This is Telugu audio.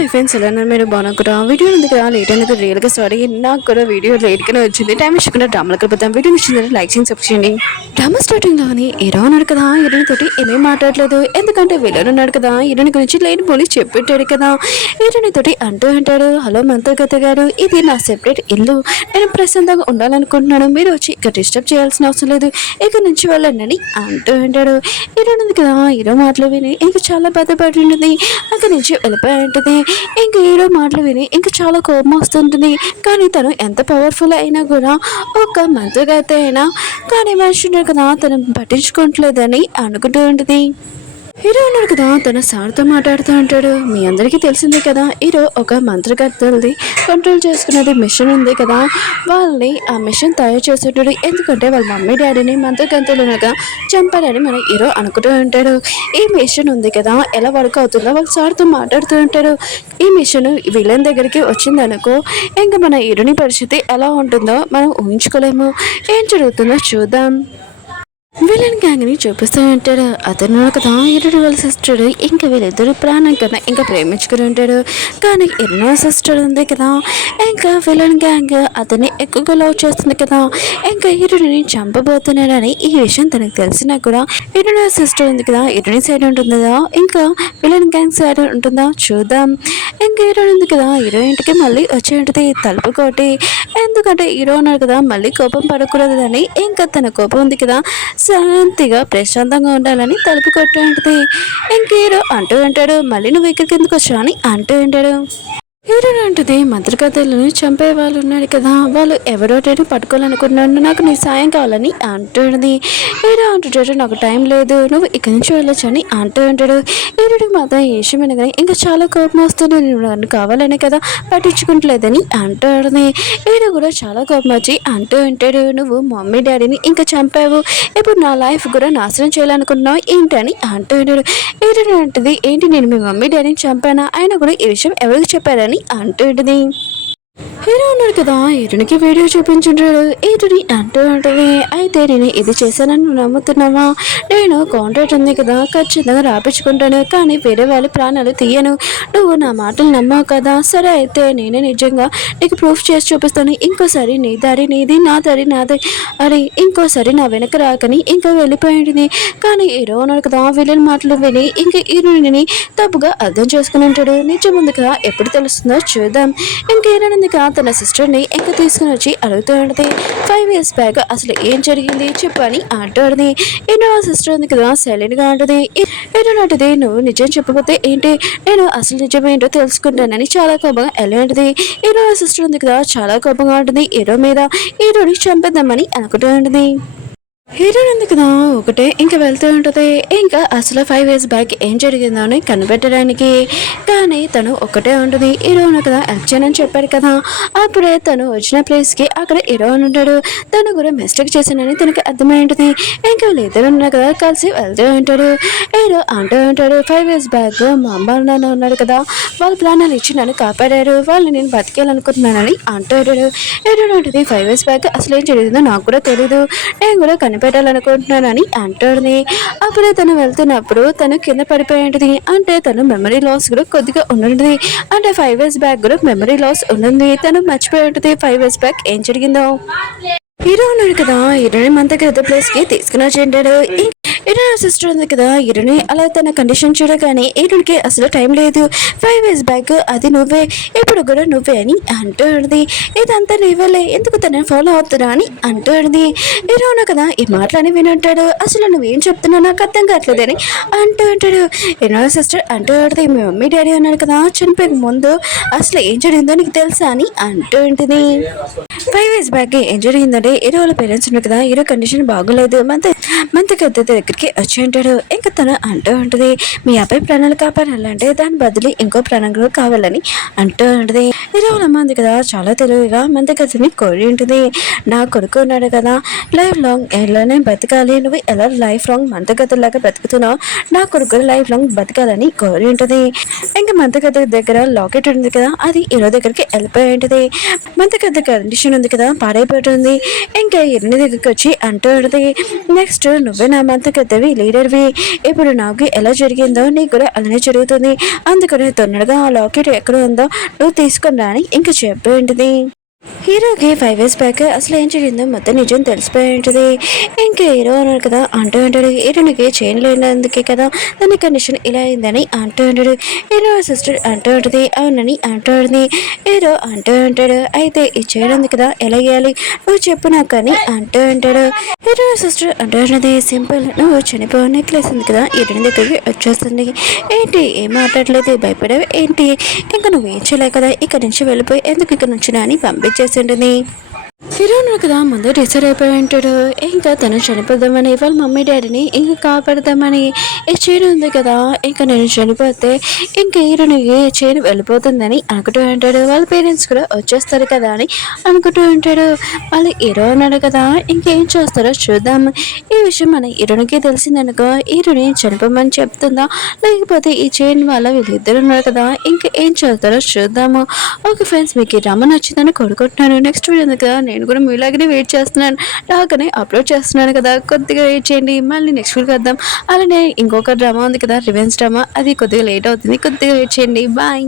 హాయ్ ఫ్రెండ్స్, ఎలా ఉన్నారు? మీరు బాగున్నా కూడా వీడియో ఉంది కదా, లేట్ అనేది రియల్గా సారీ. నాకు కూడా వీడియో లేట్గానే వచ్చింది. టైం ఇచ్చుకున్న డ్రామాలకు పోతాం. వీడియో ఇచ్చిందంటే లైక్ చేసి సబ్స్క్రైబ్ చేయండి. డ్రామా స్టార్టింగ్లోని హీరో ఉన్నాడు కదా, హీరోని తోటి ఏమేం మాట్లాడలేదు. ఎందుకంటే విలన్ ఉన్నాడు కదా, హీరోని గురించి లేని పోలీస్ చెప్పిట్టాడు కదా. హీరోని తోటి అంటాడు, హలో మంత్రగత గారు, ఇది నా సెపరేట్ ఇల్లు. నేను ప్రశాంతంగా ఉండాలనుకుంటున్నాను. మీరు వచ్చి ఇక్కడ డిస్టర్బ్ చేయాల్సిన అవసరం లేదు. ఇక్కడ నుంచి వెళ్ళండి అంటాడు. హీరోని ఉంది కదా, హీరో మాటలు విని ఇంకా చాలా బాధపడి ఉంటుంది. అక్కడి నుంచి వెళ్ళిపోయి ఉంటుంది. ఇంకా హీరో మాటలు విని ఇంకా చాలా కోపం వస్తుంటుంది. కానీ తను ఎంత పవర్ఫుల్ అయినా కూడా ఒక మంత్రగత అయినా కానీ మనుషుడు కదా తను పట్టించుకోవట్లేదని అనుకుంటూ ఉంటుంది. హీరో ఉన్నాడు కదా, తన సార్తో మాట్లాడుతూ ఉంటాడు. మీ అందరికీ తెలిసిందే కదా, హీరో ఒక మంత్రగత్తలది కంట్రోల్ చేసుకునేది మిషన్ ఉంది కదా, వాళ్ళని ఆ మిషన్ తయారు చేస్తుంటాడు. ఎందుకంటే వాళ్ళ మమ్మీ డాడీని మంత్రగంతులుగా చంపాలని మన హీరో అనుకుంటూ ఉంటాడు. ఈ మిషన్ ఉంది కదా, ఎలా వర్క్ అవుతుందో వాళ్ళ సార్తో మాట్లాడుతూ ఉంటాడు. ఈ మిషన్ విలన్ దగ్గరికి వచ్చిందనుకో, ఇంకా మన హీరోని పరిస్థితి ఎలా ఉంటుందో మనం ఊహించుకోలేము. ఏం జరుగుతుందో చూద్దాం. విలన్ గ్యాంగ్ ని చూపిస్తూ ఉంటాడు. అతను కదా ఇరుడు వాళ్ళ సిస్టర్, ఇంకా వీళ్ళిద్దరు ప్రాణం కన్నా ఇంకా ప్రేమించుకుని ఉంటాడు. కానీ ఎన్నో సిస్టర్ ఉంది కదా, ఇంకా విలన్ గ్యాంగ్ అతన్ని ఎక్కువగా లవ్ చేస్తుంది కదా, ఇంకా ఇరుడిని చంపబోతున్నాడని ఈ విషయం తనకు తెలిసినా కూడా ఇరుడు సిస్టర్ ఉంది కదా, ఇరుడి సైడ్ ఉంటుందా ఇంకా విలన్ గ్యాంగ్ సైడ్ ఉంటుందా చూద్దాం. ఇంకా హీరోయిన్ ఉంది కదా, హీరో ఇంటికి మళ్ళీ వచ్చి ఉంటుంది తలుపు కొట్టి. ఎందుకంటే హీరో ఉన్నాడు కదా, మళ్ళీ కోపం పడకూడదని ఇంకా తన కోపం ఉంది కదా, శాంతిగా ప్రశాంతంగా ఉండాలని తలుపు కొట్టు ఉంటుంది. ఇంక హీరో అంటూ ఉంటాడు, మళ్ళీ నువ్వు ఇక్కడికి ఎందుకు వచ్చా అని అంటూ ఉంటాడు. హీరోయిన్ అంటుంది, మంత్రగతులను చంపే వాళ్ళు ఉన్నారు కదా, వాళ్ళు ఎవరోటైనా పట్టుకోవాలనుకుంటున్నాను, నాకు నీ సాయం కావాలని అంటుంది. హీరో అంటుంటాడు, నాకు టైం లేదు, నువ్వు ఇక్కడి నుంచి వెళ్ళొచ్చు అని అంటూ ఉంటాడు. హీరోడికి మాత్రం ఈ విషయం కానీ ఇంకా చాలా కోపం వస్తుంది. నేను నన్ను కావాలనే కదా పట్టించుకుంటలేదని అంటుంది. హీరో కూడా చాలా కోపం వచ్చి అంటూ ఉంటాడు, నువ్వు మమ్మీ డాడీని ఇంకా చంపావు, ఇప్పుడు నా లైఫ్ కూడా నాశనం చేయాలనుకుంటున్నావు ఏంటని అంటూ ఉంటాడు. హీరోయిన్ అంటుంది, ఏంటి నేను మీ మమ్మీ డాడీని చంపానా, ఆయన కూడా ఈ విషయం ఎవరికి చెప్పారని అంటుంది. హీరో ఉన్నాడు కదా, హీరోనికి వీడియో చూపించుంటాడు. హీరోని అంటూ ఉంటుంది, అయితే నేను ఇది చేశానని నువ్వు నమ్ముతున్నావా? నేను కాంట్రాక్ట్ ఉంది కదా, ఖచ్చితంగా రాపించుకుంటాను, కానీ వేరే వాళ్ళ ప్రాణాలు తీయను. నువ్వు నా మాటలు నమ్మావు కదా, సరే అయితే నేనే నిజంగా నీకు ప్రూఫ్ చేసి చూపిస్తాను. ఇంకోసారి నీ దారి నీది, నా దారి నాది అని ఇంకోసారి నా వెనక రాకని ఇంకా వెళ్ళిపోయింది. కానీ హీరో ఉన్నాడు కదా, వీళ్ళని మాటలు విని ఇంకా హీరోని తప్పుగా అర్థం చేసుకుని ఉంటాడు. నిజం ఉంది కదా, ఎప్పుడు తెలుస్తుందో చూద్దాం. ఇంకా హీరోని తన సిస్టర్ని ఇంకా తీసుకుని వచ్చి అడుగుతూ ఉంటుంది, 5 years బ్యాక్ అసలు ఏం జరిగింది చెప్పని అంటుంది. ఎన్నో సిస్టర్ ఉంది కదా సైలెంట్గా ఉంటుంది. ఎన్నోటిది, నువ్వు నిజం చెప్పకపోతే ఏంటి, నేను అసలు నిజమేంటో తెలుసుకుంటానని చాలా కోపంగా ఎలాంటిది. ఎన్నో సిస్టర్ ఉంది కదా, చాలా కోపంగా ఉంటుంది హీరో మీద. హీరోని చంపేద్దామని అనుకుంటూ ఉంటుంది. హీరోయిన్ ఉంది కదా ఒకటే ఇంకా వెళ్తూ ఉంటుంది. ఇంకా అసలు 5 years బ్యాక్ ఏం జరిగిందో అని కనిపెట్టడానికి. కానీ తను ఒక్కటే ఉంటుంది. హీరోయిన్ కదా హెల్ప్ చేయనని చెప్పాడు కదా, అప్పుడే తను వచ్చిన ప్లేస్కి అక్కడ హీరోయిన్ ఉంటాడు. తను కూడా మిస్టేక్ చేశానని తనకు అర్థమై ఉంటుంది. ఇంకా వీళ్ళిద్దరు ఉన్నారు కదా కలిసి వెళ్తూ ఉంటాడు. హీరో అంటూ ఉంటాడు, 5 years బ్యాక్ మా అమ్మ నాన్న ఉన్నాడు కదా, వాళ్ళ ప్రాణాలు ఇచ్చి నన్ను కాపాడారు, వాళ్ళు నేను బతికేయాలనుకుంటున్నానని అంటూ ఉంటాడు. హీరోయిన్ ఉంటుంది, 5 years బ్యాక్ అసలు ఏం జరిగిందో నాకు కూడా తెలీదు, నేను కూడా పెట్టాలనుకుంటున్నానని అంటుంది. అప్పుడే తను వెళ్తున్నప్పుడు తను కింద పడిపోయి ఉంటుంది. అంటే తను మెమరీ లాస్ కూడా కొద్దిగా ఉంటుంది. అంటే 5 years బ్యాక్ కూడా మెమరీ లాస్ ఉంది. తను మర్చిపోయి ఉంటుంది 5 years బ్యాక్ ఏం జరిగిందో. హీరో ఉన్నాడు కదా, హీరోని మన దగ్గర ప్లేస్కి తీసుకుని వచ్చేటాడు. హీరో సిస్టర్ ఉంది కదా, హీరోని అలా తన కండిషన్ చూడగానే హీరోకి అసలు టైం లేదు, 5 years బ్యాక్ అది నువ్వే, ఇప్పుడు కూడా నువ్వే అని అంటుంది. ఇదంతా నీవలే, ఎందుకు తనని ఫాలో అవుతున్నా అని అంటుంది. హీరో ఉన్నా కదా ఈ మాటలని వినంటాడు. అసలు నువ్వేం చెప్తున్నావు నాకు అర్థం కావట్లేదని అంటూ ఉంటాడు. హీరో సిస్టర్ అంటూ ఉంటుంది, మీ మమ్మీ డాడీ అన్నాడు కదా చనిపోయే ముందు అసలు ఏం జరిగిందో నీకు తెలుసా అని అంటూ ఉంటుంది. 5 years బ్యాక్ ఏం జరిగిందంటే, హీరో వాళ్ళ పేరెంట్స్ ఉన్నారు కదా, హీరో కండిషన్ బాగోలేదు, మంత గద్ద దగ్గరికి వచ్చి ఉంటాడు. ఇంకా తను అంటూ ఉంటుంది, మీ అబ్బాయి ప్రాణాలు కాపాడాలంటే దాని బదులు ఇంకో ప్రాణం కూడా కావాలని అంటూ ఉంటుంది. హీరో వాళ్ళ అమ్మ ఉంది కదా చాలా తెలివిగా మంత గద్దని కోరి ఉంటుంది. నా కొడుకు ఉన్నాడు కదా, లైఫ్ లాంగ్ ఎలానే బతకాలి, నువ్వు ఎలా లైఫ్ లాంగ్ మంత గద్దలాగా బ్రతుకుతున్నావు, నా కొడుకు లైఫ్ లాంగ్ బతకాలని కోరి ఉంటుంది. ఇంకా మంత గద్ద దగ్గర లాకెట్ ఉంది కదా, అది హీరో దగ్గరికి వెళ్ళిపోయి ఉంటుంది. మంత గద్ద కండిషన్ ఉంది కదా పాడైపోతుంది. ఇంకా ఎన్ని దగ్గరికి వచ్చి అంటూ ఉంటుంది, నెక్స్ట్ నువ్వే నా మంత పెద్దవి లీడర్వి. ఇప్పుడు నాకు ఎలా జరిగిందో నీకు కూడా అలానే జరుగుతుంది. అందుకని తొందరగా ఆ లాకెట్ ఎక్కడ ఉందో నువ్వు తీసుకుని రాని ఇంకా చెప్పేంటిది. హీరోకి 5 ఇయర్స్ బ్యాక్ అసలు ఏం జరిగిందో మొత్తం నిజం తెలిసిపోయి ఉంటుంది. ఇంకా హీరో అన్నాడు కదా అంటూ ఉంటాడు. హీరోనికి చైన్ లేనందుకే కదా దాని కండిషన్ ఇలా అయిందని అంటూ ఉంటాడు. హీరో సిస్టర్ అంటూ ఉంటుంది. అవునని అంటూ ఉంటుంది. హీరో అంటూ ఉంటాడు. అయితే ఈ చైన్ ఉంది కదా ఎలా వేయాలి నువ్వు చెప్పు నాకు అని అంటూ ఉంటాడు. హీరో సిస్టర్ అంటూ ఉన్నది సింపుల్, నువ్వు చనిపో నెక్లెస్ ఉంది కదా హీరోని దగ్గరికి వచ్చేస్తుంది. ఏంటి ఏం మాట్లాడలేదు భయపడేవి ఏంటి, ఇంకా నువ్వేం చేయలేవు కదా ఇక్కడ నుంచి వెళ్ళిపోయి ఎందుకు ఇక్కడ నుంచి అని పంపించేసిండని. హీరోను కదా ముందు డిసైడ్ అయిపోయి ఉంటాడు. ఇంకా తను చనిపోదామని వాళ్ళ మమ్మీ డాడీని ఇంకా కాపాడదామని ఈ చైన్ ఉంది కదా ఇంకా నేను చనిపోతే ఇంకా హీరోనికి చైన్ వెళ్ళిపోతుందని అనుకుంటూ ఉంటాడు. వాళ్ళ పేరెంట్స్ కూడా వచ్చేస్తారు కదా అని అనుకుంటూ ఉంటాడు. వాళ్ళు హీరో అన్నాడు కదా ఇంకేం చేస్తారో చూద్దాం. ఈ విషయం మన హీరోనికి తెలిసిందనుకో హీరోని చనిపోమని చెప్తుందా లేకపోతే ఈ చైన్ వల్ల వీళ్ళిద్దరు ఉన్నారు కదా ఇంకా ఏం చేస్తారో చూద్దాము. ఓకే ఫ్రెండ్స్, మీకు ఈ డ్రామా నచ్చిందని కోరుకుంటున్నాను. నెక్స్ట్ వీడియో ఉంది కదా నేను కూడా మీలాగనే వెయిట్ చేస్తున్నాను, రాగానే అప్లోడ్ చేస్తున్నాను కదా కొద్దిగా వెయిట్ చేయండి. మళ్ళీ నెక్స్ట్ వీక్ వద్దాం. అలానే ఇంకొక డ్రామా ఉంది కదా రివెంజ్ డ్రామా, అది కొద్దిగా లేట్ అవుతుంది, కొద్దిగా వెయిట్ చేయండి. బాయ్.